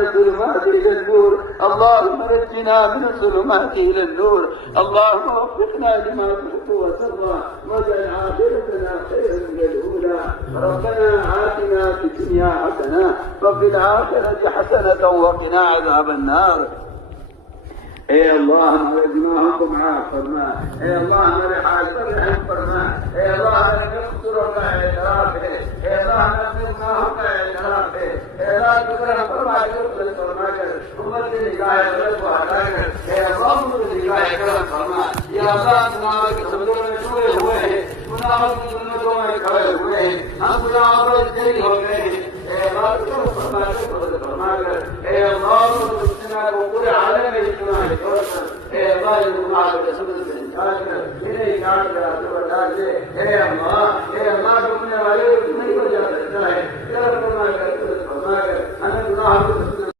الظلمات إلى النور. اللهم نجنا من الظلمات إلى النور. اللهم وفقنا لما تحب وترضى واجعل عاقبتنا خيرا من الأولى. ربنا آتنا في الدنيا حسنة وفي الآخرة حسنة وقنا عذاب النار. اے اللہ ہمارے گناہوں کو معاف فرما. اے اللہ ہمارے حال پر رحم فرما. اے اللہ ہمارے قصوروں کا اعتراف ہے. اے اللہ ہمارے اپنے گناہوں کا اعتراف ہے. اے اللہ کرم فرما کر امت کی نگاہ غلط کو ہٹا کر اے اللہ امت کی نگاہ کرم فرما. یا اللہ گناہوں کے سمندر میں ڈوبے ہوئے ہیں, گناہوں کی جنتوں میں کھڑے ہوئے ہیں, ہم گناہوں پر جیل ہو گئے ہیں. اے اللہ کرم فرما کر اے اللہ کو پورے عالم میں اجتماع ہے. اے اللہ گناہ کے سبب سے نکال کر انہیں کاٹ کر اثر ڈال دے. اے اللہ ڈوبنے والے کو نہیں بچا سکتا ہے. کرم فرما کر ہمیں گناہ کو